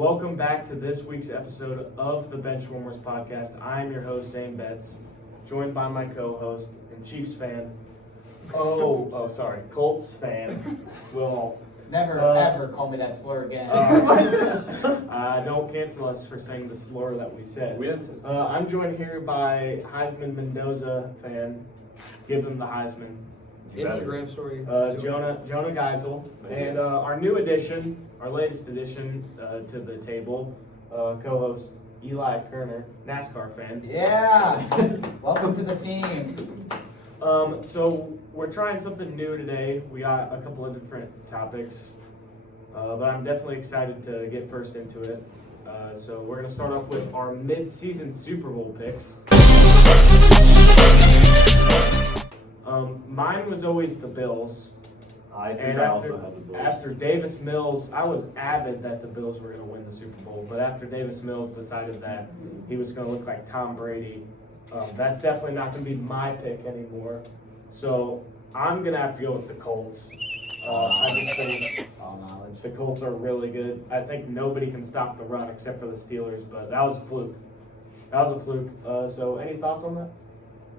Welcome back to this week's episode of the Benchwarmers podcast. I'm your host, Zane Betts, joined by my co-host and Chiefs fan. Colts fan. Will Never ever call me that slur again. don't cancel us for saying the slur that we said. We didn't say so. I'm joined here by Heisman Mendoza fan. Give him the Heisman. Instagram story. Jonah Geisel, and our new addition, our latest addition to the table, co-host Eli Kerner, NASCAR fan. Yeah. Welcome to the team. So we're trying something new today. We got a couple of different topics, but I'm definitely excited to get first into it. So we're gonna start off with our mid-season Super Bowl picks. Mine was always the Bills. I think And I also had the Bills. After Davis Mills, I was avid that the Bills were going to win the Super Bowl, but after Davis Mills decided that he was going to look like Tom Brady, that's definitely not going to be my pick anymore. So I'm going to have to go with the Colts. I just think All knowledge. the Colts are really good. I think nobody can stop the run except for the Steelers, but that was a fluke. So any thoughts on that?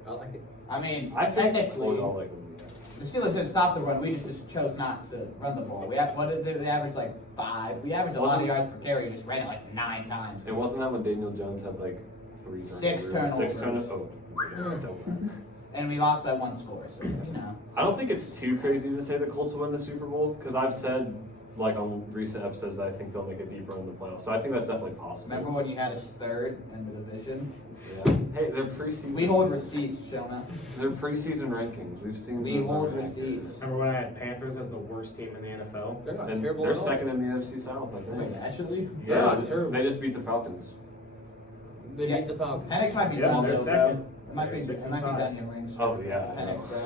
I like it. I mean, I think technically, all like when we the Steelers had stopped the run. We just chose not to run the ball. We averaged like 5. We averaged a lot of yards per carry. We just ran it like 9 times. It wasn't that when Daniel Jones had like 3 6 turnovers? turnovers. 6 turnovers. Oh, yeah, don't worry. And we lost by 1 score, so, you know. I don't think it's too crazy to say the Colts will win the Super Bowl because I've said like on recent episodes that I think they'll make a deep run in the playoffs. So I think that's definitely possible. Remember when you had us 3rd in the division? Yeah. Hey, they're preseason. We hold receipts, Jonah. They're preseason rankings. We've seen. We those hold already. receipts. Remember when I had Panthers as the worst team in the NFL? They're not And terrible they're at all. second in the NFC South, I think. Wait, actually? They're not terrible. They just beat the Falcons. They Yeah. beat the Falcons. Penix might be Yeah, done they're though, second. bro. It might be They're 6 it might and be 5. done your wings. Oh yeah. Penix, bro.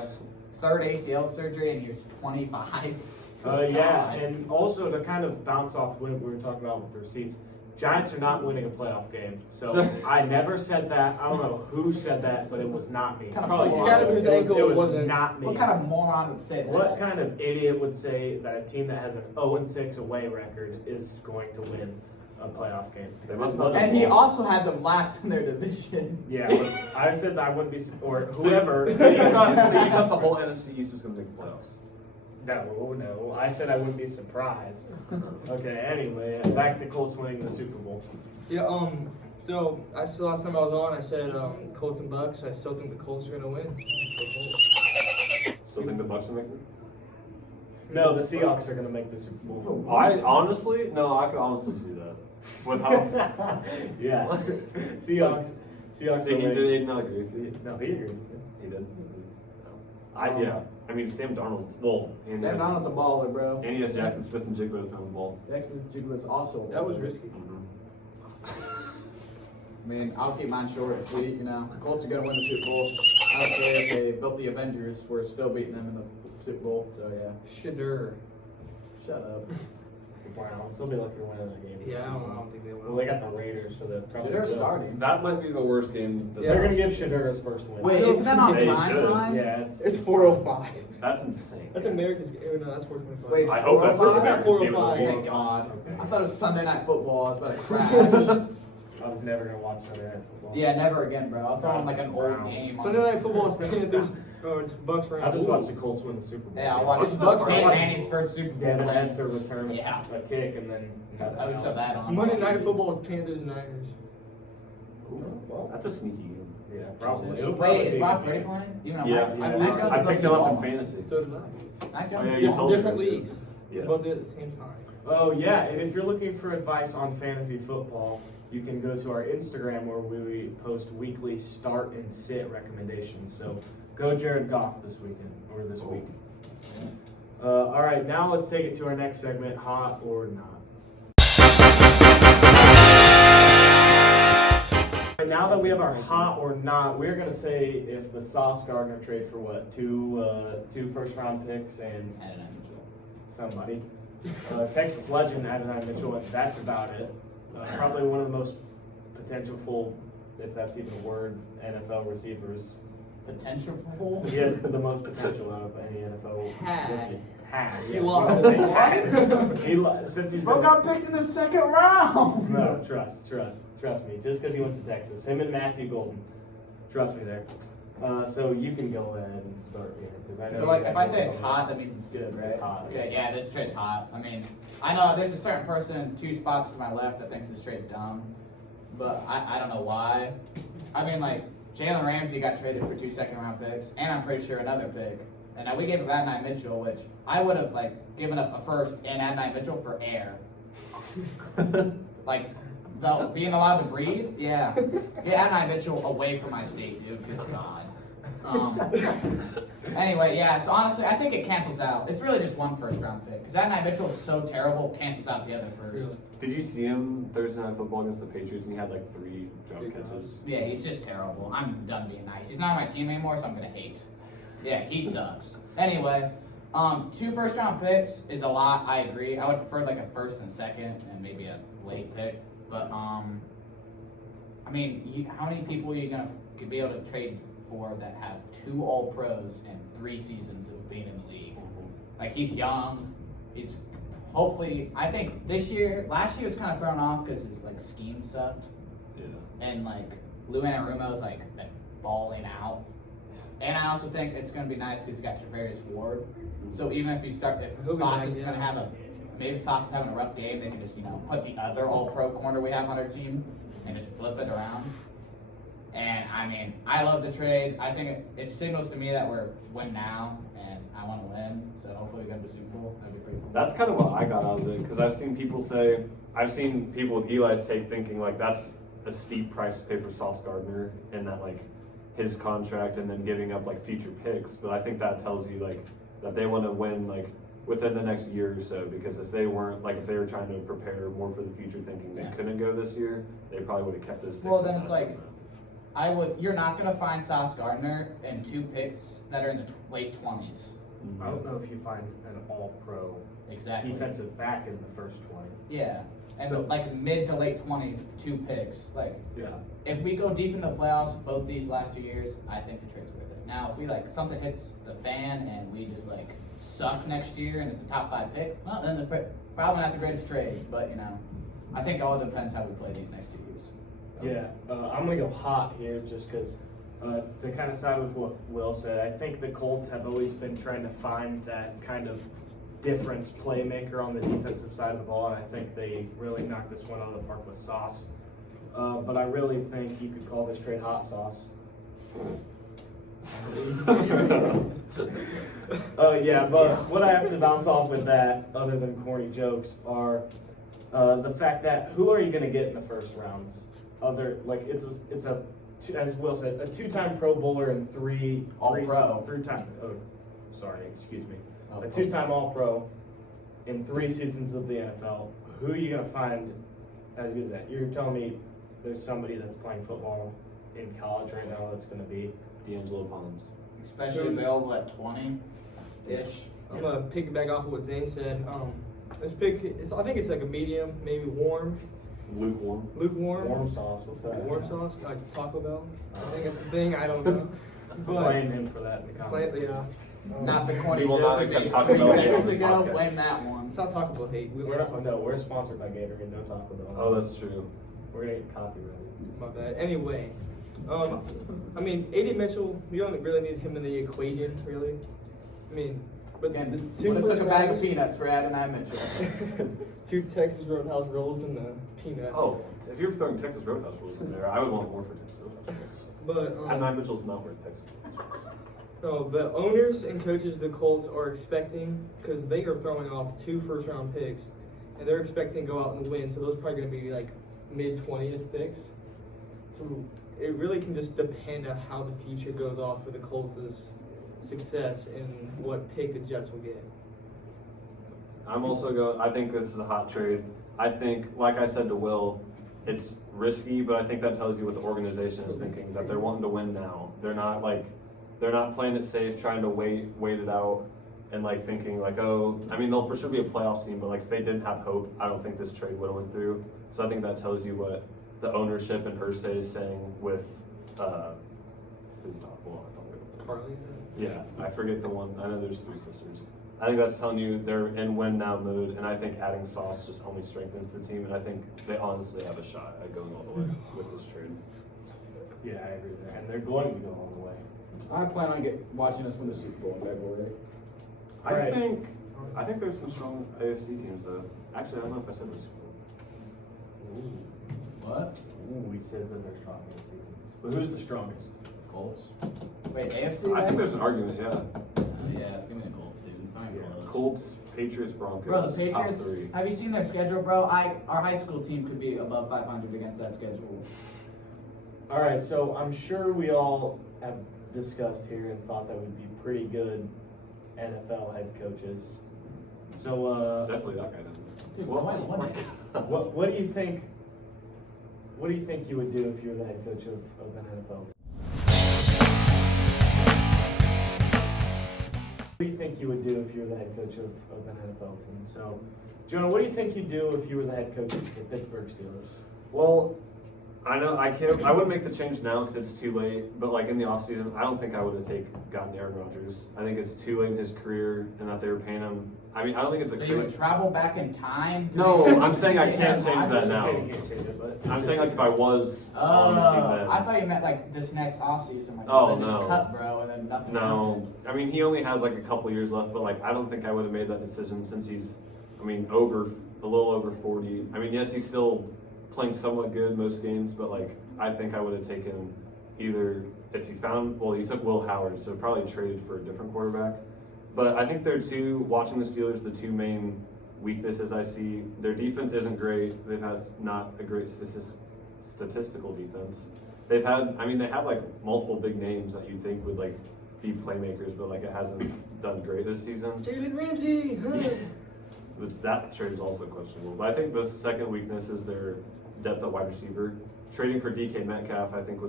3rd ACL surgery and he's 25. Yeah, and also to kind of bounce off what we were talking about with the receipts, Giants are not winning a playoff game. So I never said that. I don't know who said that, but it was not me. Kind of Probably moron. Scattergood's ankle it was wasn't. not me. What kind of moron would say that? What kind of idiot would say that a team that has an 0-6 away record is going to win a playoff game? They must not- And he also had them last in their division. Yeah, but I said that I wouldn't be, or whoever. So you thought the whole NFC East was going to make the playoffs. No, I said I wouldn't be surprised. Okay, anyway, back to Colts winning the Super Bowl. Yeah. So I said last time I was on, I said Colts and Bucks. I still think the Colts are gonna win. Still think the Bucks will make it? No, the Seahawks are going to make the Super Bowl. I could honestly see that. With how Yeah. Seahawks. Seahawks. did will make- he not agree with you? No, he agreed. He did. Yeah. I mean Sam Darnold's and Sam Donald's a baller, bro. and he has Jackson Smith and Jigba to throw the ball. Jackson was also a That was baller. risky. I mean, I'll keep mine short and sweet, you know. The Colts are going to win the Super Bowl. I don't care if they built the Avengers. We're still beating them in the Super Bowl. So, yeah. Shadur. Shut up. The Browns. They'll be lucky to win that game. this Yeah, I season. don't think they Well, will. they got the Raiders, so they're probably They're good. starting. That might be the worst game. Yeah. They're going to give Shadur his first win. Wait, isn't that on They prime should. time? Yeah, It's 4:05. That's insane. That's America's. Oh, no, that's 4:25. Wait, I hope that's 4:05? It's at 4:05. Thank God. Okay. I thought it was Sunday Night Football. I was about to crash. I was never going to watch Sunday Night Football. Yeah, never again, bro. I'll throw on like an old Browns. game. Sunday Night Football is Panthers. Oh, it's Bucks for I just watched the Colts win the Super Bowl. Yeah, I What's watched Bucks Peyton versus- Manning's first Super Bowl Devin win. Hester return Yeah. a kick, and then nothing I was so else. bad on Monday Night Football is Panthers and Niners. Well, That's a sneaky game. yeah, probably. It'll probably Wait, is be Brock a Purdy game. playing? Even though Yeah, Mac yeah. Jones I is picked him up in like fantasy. So did I. Mac Oh, Jones yeah, is you balling. told me Different this, leagues. Yeah. Both did at the same time. Oh yeah, and if you're looking for advice on fantasy football, you can go to our Instagram where we post weekly start and sit recommendations. So go Jared Goff this weekend or this week. All right, now let's take it to our next segment, hot or not. And now that we have our hot or not, we're gonna say if the Sauce Gardner trade for what two first round picks and Adonai Mitchell. somebody. Texas legend Adonai Mitchell, and that's about it. Probably one of the most potential, if that's even a word, NFL receivers. Potential for full? He has the most potential out of any NFL. Had. had. He Yeah, lost. we should say had. Since he's Bro been, got picked in the second round. no, trust me. Just because he went to Texas, him and Matthew Golden, trust me there. So you can go ahead and start here because I know. So like, you if have I say notes it's on hot, this. that means it's good, right? It's hot, Okay, yes. yeah, this trade's hot. I mean, I know there's a certain person 2 spots to my left that thinks this trade's dumb, but I don't know why. I mean, like, Jalen Ramsey got traded for 2 second-round picks, and I'm pretty sure another pick. And now we gave up Adonai Mitchell, which I would have like given up a first and Adonai Mitchell for air. Like, being allowed to breathe, yeah. Get Adonai Mitchell away from my state, dude. Good God. Anyway, yeah. So honestly, I think it cancels out. It's really just 1 first-round pick because Adonai Mitchell is so terrible, it cancels out the other first. Did you see him Thursday Night Football against the Patriots and he had like 3 jump catches? Yeah, he's just terrible. I'm done being nice. He's not on my team anymore, so I'm gonna hate. Yeah, he sucks. Anyway, 2 first-round picks is a lot. I agree. I would prefer like a first and second, and maybe a late pick. But I mean, how many people are you could be able to trade for that have 2 All-Pros and 3 seasons of being in the league? Like, he's young. He's hopefully. I think last year was kind of thrown off because his like scheme sucked. Yeah. And like Lou Anarumo's like been balling out. And I also think it's gonna be nice because he's got Travarius Ward. So even if He'll be Sauce back, is yeah. gonna have maybe Sauce is having a rough game, they can just put the other All-Pro corner we have on our team and just flip it around. And I mean, I love the trade. I think it signals to me that we're win now, and I want to win. So hopefully we go to the Super Bowl. That'd be pretty cool. That's kind of what I got out of it because I've seen people with Eli's take thinking like that's a steep price to pay for Sauce Gardner and that like his contract and then giving up like future picks. But I think that tells you like that they want to win like within the next year or so because if they were trying to prepare more for the future thinking they couldn't go this year, they probably would have kept those picks. Well, then it's like you're not gonna find Sauce Gardner and 2 picks that are in the late 20s. I don't know if you find an all-pro Exactly. defensive back in the first 20. Yeah. And So- like mid to late 20s, 2 picks. Like, Yeah. if we go deep in the playoffs both these last 2 years, I think the trade's worth it. Now, if we like something hits the fan and we just like suck next year and it's a top 5 pick, well, then probably not the greatest trades. But I think all depends how we play these next 2 years. So. Yeah, I'm going to go hot here just because to kind of side with what Will said, I think the Colts have always been trying to find that kind of difference playmaker on the defensive side of the ball, and I think they really knocked this one out of the park with Sauce. But I really think you could call this trade hot sauce. Yeah, but what I have to bounce off with that, other than corny jokes, are the fact that who are you going to get in the first round? As Will said, a 2-time Pro Bowler and 3 All-Pro. 3-time. Oh, sorry, excuse me. Oh, A 2-time All-Pro in 3 seasons of the NFL. Who are you going to find as good as that? You're telling me there's somebody that's playing football in college right now that's going to be D'Angelo Palms. Especially available at 20-ish. I'm gonna piggyback off of what Zane said. This pick, I think it's like a medium, maybe warm, Lukewarm. lukewarm, warm sauce. What's that? warm sauce, like Taco Bell. I think that's the thing. I don't know. Blame him for that in the comments. Flame, yeah. Not the corny We will not joke we accept made Taco 3 Bell hate on seconds this ago. podcast. Blame that one. It's not Taco Bell hate. We're sponsored by Gatorade, no Taco Bell. Oh, that's true. We're going to get copyrighted. My bad. Anyway, I mean, AD Mitchell, you don't really need him in the equation, really. I mean, but Again, the 2 would have took a bag of first-rounders- peanuts for Adonai Mitchell. 2 Texas Roadhouse rolls and the peanut. Oh, if you're throwing Texas Roadhouse rules in there, I would want more for Texas Roadhouse rules. But Adonai Mitchell's not worth Texas. no, the owners and coaches of the Colts are expecting, because they are throwing off 2 first-round picks, and they're expecting to go out and win. So those are probably going to be like mid-20th picks. So it really can just depend on how the future goes off for the Colts' success and what pick the Jets will get. I'm also going. I think this is a hot trade. I think, like I said to Will, it's risky, but I think that tells you what the organization is thinking, that they're wanting to win now. They're not playing it safe, trying to wait it out, and like thinking like, oh, I mean, they'll for sure be a playoff team, but like if they didn't have hope, I don't think this trade would have went through. So I think that tells you what the ownership and Irsay is saying with his dog. Well, I don't know. Carly? Yeah, I forget the one. I know there's 3 sisters. I think that's telling you they're in win now mood, and I think adding Sauce just only strengthens the team, and I think they honestly have a shot at going all the way with this trade. Yeah, I agree there. And they're going to go all the way. I plan on watching us win the Super Bowl in February. Right. I think there's some strong AFC teams though. Actually, I don't know if I said this. What? Ooh, he says that they're strong AFC teams. But who's the strongest? Colts. Wait, AFC? I think there's an argument, yeah. Yeah, give me the Colts, dude. It's not even close. Colts, Patriots, Broncos. Bro, the top Patriots. three. Have you seen their schedule, bro? Our high school team could be above 500 against that schedule. All right, so I'm sure we all have discussed here and thought that would be pretty good NFL head coaches. So, Definitely that guy doesn't. Dude, why won it? what do you think? What do you think you would do if you were the head coach of an NFL team? What do you think you would do if you were the head coach of an NFL team? So, Jonah, what do you think you'd do if you were the head coach of the Pittsburgh Steelers? Well, I know I wouldn't make the change now because it's too late. But like in the offseason, I don't think I would have gotten Aaron Rodgers. I think it's too late in his career, and that they were paying him. I mean, I don't think it's a So crazy. you would travel back in time? No, I'm saying I to can't get change that Aaron now. You can't change it, but I'm saying like if I was on the team then. I thought you meant like this next offseason. Like, Oh, they just no. cut, bro, and then nothing No, happened. I mean he only has like a couple years left, but like I don't think I would have made that decision since he's, I mean, a little over 40. I mean, yes, he's still playing somewhat good most games, but like I think I would have taken either if you took Will Howard, so probably traded for a different quarterback. But I think watching the Steelers, the two main weaknesses I see, their defense isn't great. They've had not a great statistical defense. They have like multiple big names that you'd think would like be playmakers, but like it hasn't done great this season. Jalen Ramsey. Which that trade is also questionable. But I think the second weakness is their depth at wide receiver. Trading for DK Metcalf, I think,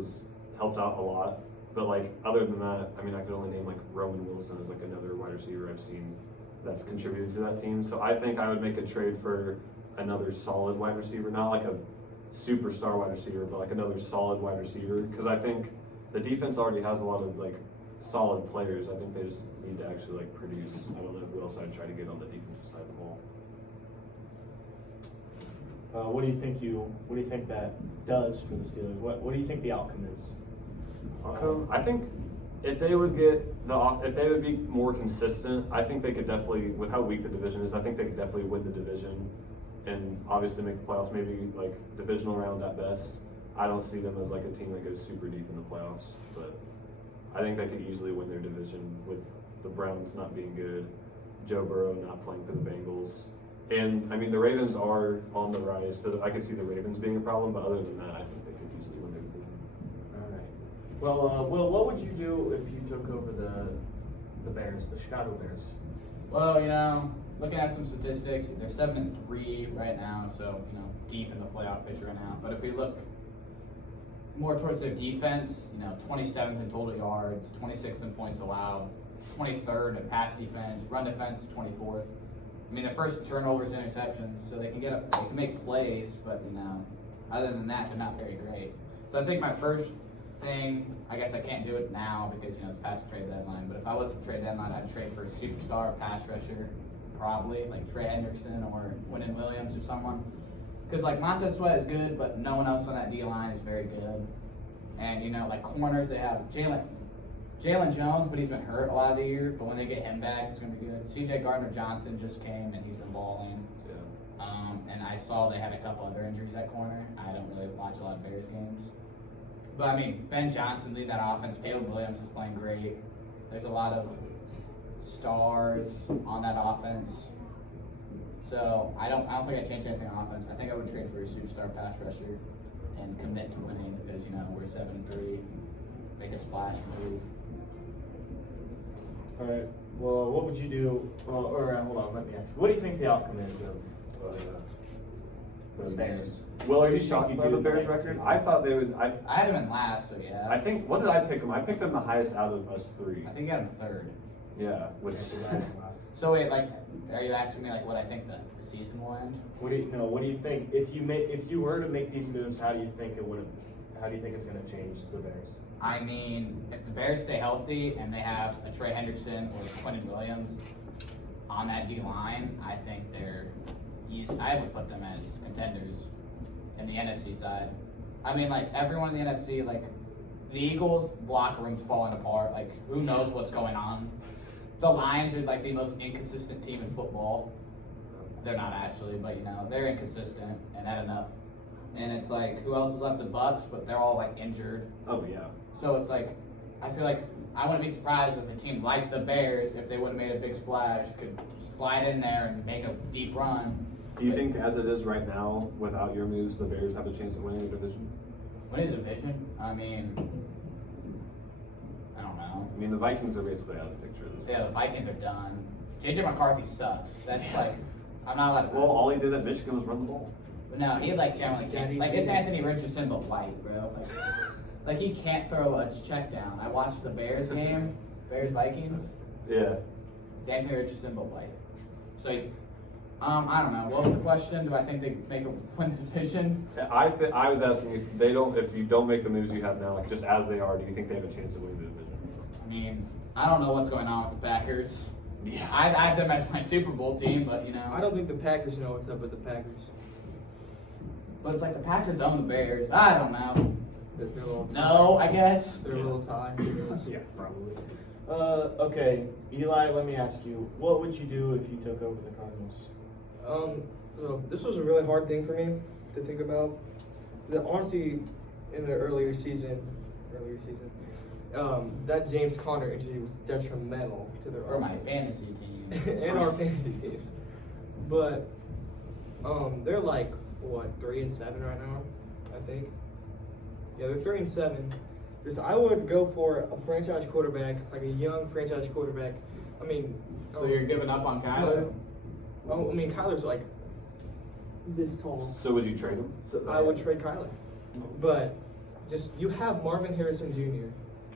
helped out a lot. But like other than that, I mean, I could only name like Roman Wilson as like another wide receiver I've seen that's contributed to that team. So I think I would make a trade for another solid wide receiver, not like a superstar wide receiver, but like another solid wide receiver. Because I think the defense already has a lot of like solid players. I think they just need to actually like produce. I don't know who else I'd try to get on the defensive side of the ball. what do you think that does for the Steelers? What do you think the outcome is? I think if they would be more consistent, I think they could definitely, with how weak the division is, I think they could definitely win the division and obviously make the playoffs, maybe like divisional round at best. I don't see them as like a team that goes super deep in the playoffs, but I think they could easily win their division with the Browns not being good, Joe Burrow not playing for the Bengals. And I mean, the Ravens are on the rise, so I could see the Ravens being a problem, but other than that, I think they could easily win their division. All right. Well, Will, what would you do if you took over the Bears, the Chicago Bears? Well, looking at some statistics, they're 7-3 right now, so deep in the playoff picture right now. But if we look more towards their defense, 27th in total yards, 26th in points allowed, 23rd in pass defense, run defense 24th. I mean, their first turnovers, interceptions, so they can make plays, but other than that, they're not very great. So I think my first thing, I guess I can't do it now because it's past the trade deadline. But if I was at the trade deadline, I'd trade for a superstar pass rusher, probably like Trey Hendrickson or Quinnen Williams or someone. Because like Montez Sweat is good, but no one else on that D line is very good. And like corners, they have Jalen Jones, but he's been hurt a lot of the year. But when they get him back, it's going to be good. C.J. Gardner-Johnson just came, and he's been balling. Yeah. And I saw they had a couple other injuries at corner. I don't really watch a lot of Bears games. But, I mean, Ben Johnson lead that offense. Caleb Williams is playing great. There's a lot of stars on that offense. So, I don't think I'd change anything on offense. I think I would trade for a superstar pass rusher and commit to winning because, we're 7-3. Make a splash move. All right. Well, what would you do? Hold on. Let me ask you. What do you think the outcome is of the Bears? Will, are you What shocked do you by think the you Bears do next record? season? I thought they would. I had him in last, so yeah. I think. What did I pick them? I picked them the highest out of us three. I think you got him third. Yeah, which. So wait, are you asking me what I think the season will end? What do you think if you were to make these moves? How do you think it's going to change the Bears? I mean, if the Bears stay healthy and they have a Trey Hendrickson or Quinnen Williams, on that D line, I think I would put them as contenders in the NFC side. I mean, like, everyone in the NFC, like, the Eagles' locker room's falling apart. Like, who knows what's going on? The Lions are, like, the most inconsistent team in football. They're not actually, but, they're inconsistent and had enough. And it's like, who else is left? The Bucks, but they're all, like, injured. Oh, yeah. So it's like, I feel like I wouldn't be surprised if a team like the Bears, if they would have made a big splash, could slide in there and make a deep run. Do you think, as it is right now, without your moves, the Bears have a chance of winning the division? Winning the division? I mean, I don't know. I mean, the Vikings are basically out of the picture. Yeah, the Vikings are done. JJ McCarthy sucks. That's like, I'm not allowed to. Well, all he did at Michigan was run the ball. But no, he generally can't. Like, it's Anthony Richardson, but white, bro. Like he can't throw a check down. I watched the Bears game, Bears Vikings. Yeah. It's Anthony Richardson, but white. So, I don't know. What was the question? Do I think they win the division? I was asking if you don't make the moves you have now, like just as they are, do you think they have a chance of winning the division? I mean, I don't know what's going on with the Packers. Yeah. I have them as my Super Bowl team, but I don't think the Packers know what's up with the Packers. But it's like the Packers own the Bears. I don't know. They're a little tied. No, I guess. They're a little tied. Yeah, probably. Okay, Eli, let me ask you, what would you do if you took over the Cardinals? So this was a really hard thing for me to think about. Honestly, in the earlier season, that James Conner injury was detrimental to their For my offense. fantasy team. And our fantasy teams. But they're like what, 3-7 right now, I think. Yeah, they're 3-7. Because I would go for a franchise quarterback, like a young franchise quarterback. I mean, So you're giving up on Kyler? I mean, Kyler's like this tall. So would you trade him? So I would trade Kyler. But just, you have Marvin Harrison Jr.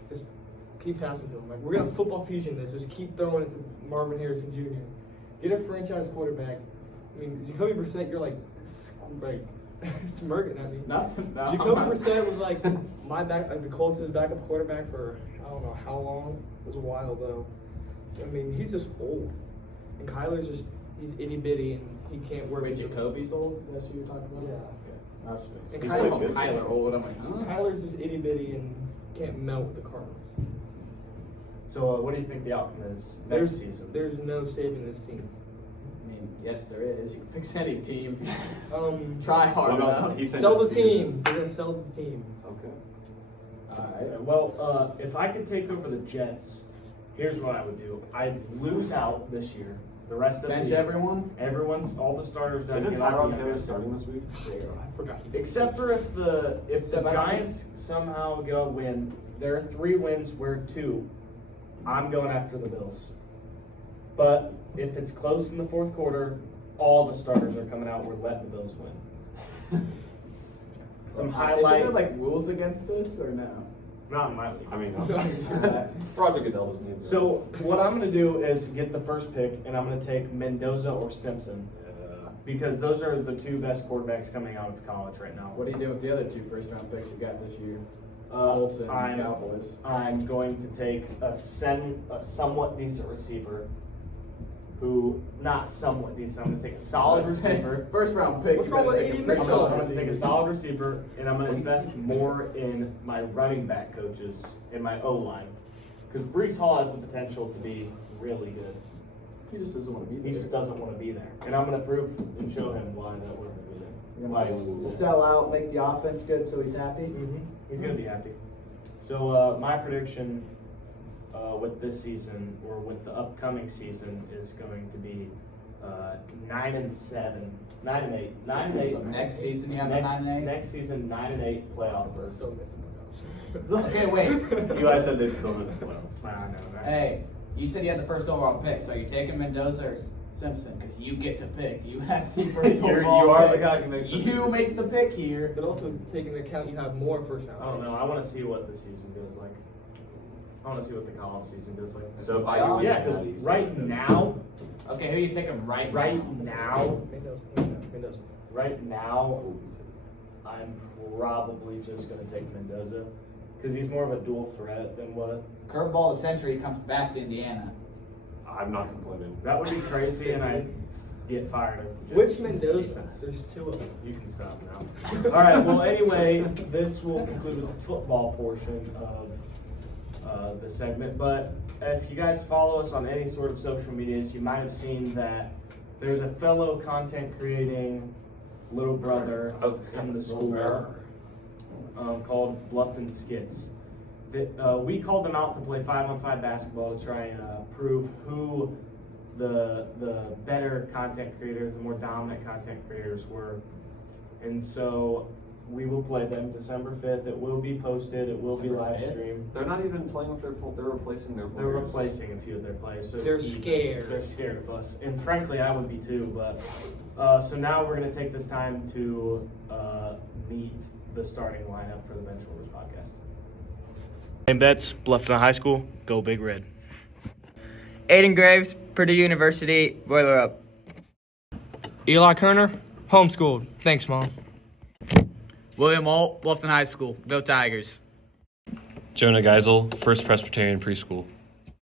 Just keep passing to him. Like, we're going to football fusion this. Just keep throwing it to Marvin Harrison Jr. Get a franchise quarterback. I mean, Jacoby Brissett, you're like smirking at me. Nothing. No, Jacoby Brissett was like the Colts' backup quarterback for I don't know how long. It was a while though. I mean, he's just old. And Kyler's just, he's itty bitty and he can't work. Wait, Jacoby's old? That's what you're talking about? Yeah. Okay. That's And He's I played called good. Kyler old. I'm like, huh? Kyler's just itty bitty and can't melt with the Cardinals. So, what do you think the outcome is next season? There's no saving this team. I mean, yes, there is. You can fix any team if you try What hard about- enough. he said Sell this the season. team. They're gonna sell the team. Okay. Alright. Well, if I could take over the Jets, here's what I would do. I'd lose out this year. The rest of Bench the year, everyone? all the starters done. Isn't get out Tyrod the Taylor NFL. starting this week? I forgot. Except for if the Except I don't Giants somehow get a win, there are 3 wins where 2. I'm going after the Bills. But if it's close in the fourth quarter, all the starters are coming out. We're letting the Bills win. Some highlight. Isn't there like rules against this or no? Not in my league. I mean, Roger Goodell doesn't need So what I'm going to do is get the first pick, and I'm going to take Mendoza or Simpson because those are the 2 best quarterbacks coming out of college right now. What do you do with the other 2 first-round picks you got this year? Colts and Cowboys. I'm going to take a somewhat decent receiver. Who, not somewhat decent, I'm going to take a solid receiver. First-round pick. What's you wrong better with take a AD pretty Mitchell? solid I'm going to take a receiver. solid receiver, and I'm going to invest more in my running back coaches and my O-line. Because Breece Hall has the potential to be really good. He just doesn't want to be there. He just doesn't want to be there. And I'm going to prove and show him why that we're going to be there. You're Why gonna he's- Sell out, make the offense good so he's happy. He's going to be happy. So my prediction with this season, or with the upcoming season, is going to be 9-7, 9-8, 9-8. So next season you have a next, 9-8? Next season 9-8 playoff They're berth. so missing. Okay, wait. Eli said they'd still miss the playoffs. I know, right? Hey, you said you had the first overall pick, so you're taking Mendoza or Simpson because you get to pick. You have the first overall You are pick. the guy who makes the You decision. make the pick here. But also taking into account you have more first round. I don't know. I want to see what the season goes like. I want to see what the college season goes like. So if I Playoffs? use Yeah, because right now, Okay, who are you taking right now? right now, I'm probably just going to take Mendoza because he's more of a dual threat than what. Curveball of the century comes back to Indiana. I'm not complaining. That would be crazy, and I'd get fired as the judge. Which Mendoza? Defense. There's two of them. You can stop now. All right. Well, anyway, this will conclude the football portion of the segment. But if you guys follow us on any sort of social medias, you might have seen that there's a fellow content creating little brother in the school called Bluffton Skits. We called them out to play 5-on-5 basketball to try and prove who the better content creators, the more dominant content creators were. And so we will play them December 5th. It will be posted. It will be live streamed. They're not even playing with their full. They're replacing their players. They're replacing a few of their players. So They're it's even. scared. They're scared of us. And frankly, I would be too. But so now we're going to take this time to meet the starting lineup for the Bench Warmers podcast. Name bets, Bluffton High School, go Big Red. Aiden Graves, Purdue University, Boiler Up. Eli Kerner, homeschooled. Thanks, Mom. William Alt, Bluffton High School. Go Tigers. Jonah Geisel, First Presbyterian Preschool.